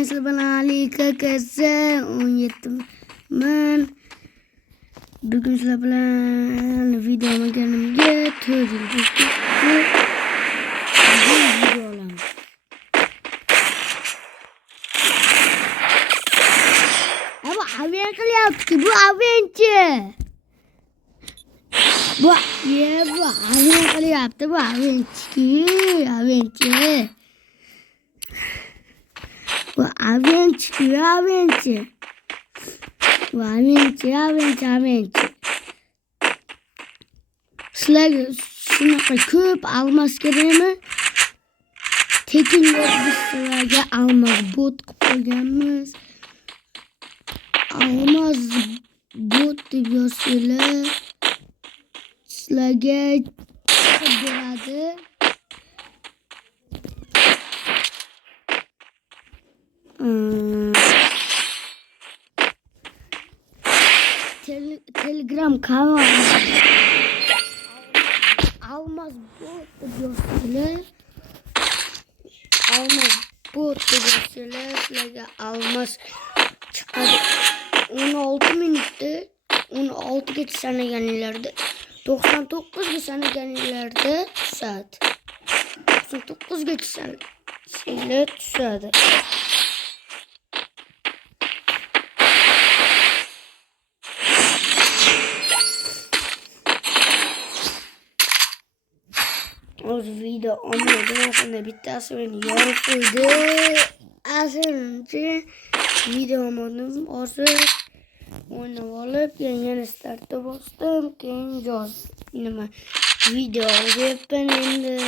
Assalamualaikum kakaksa 17 Bugün sizler bilen videoma kendimge 4 yıl geçti. Video olam. Bu avian kılıyaptı. Bu aviançı. Bu avian kılıaptı. Bu aviançı. Bu aviançı. Sizlarga shunaqa ko'p almas kerakmi? Tekin yo'q, biz sizlarga almas bot qilib qo'yganmiz. Almas bot deb yozsanglar sizlarga beradi. Telegram kanal almaz bot deb yozsanglar sizlarga almaz chiqadi. 16 minutda 16 ga sanaganlarda 99 ga sanaganlarda tushadi. 99 ga sanaganlarda tushadi. O'zi video olmadan aslında bittasi beni yorib qo'ydi. Aslında video olmadan hozir o'ynab olib, yana startga bosdim, keyin nima video olyapman endi.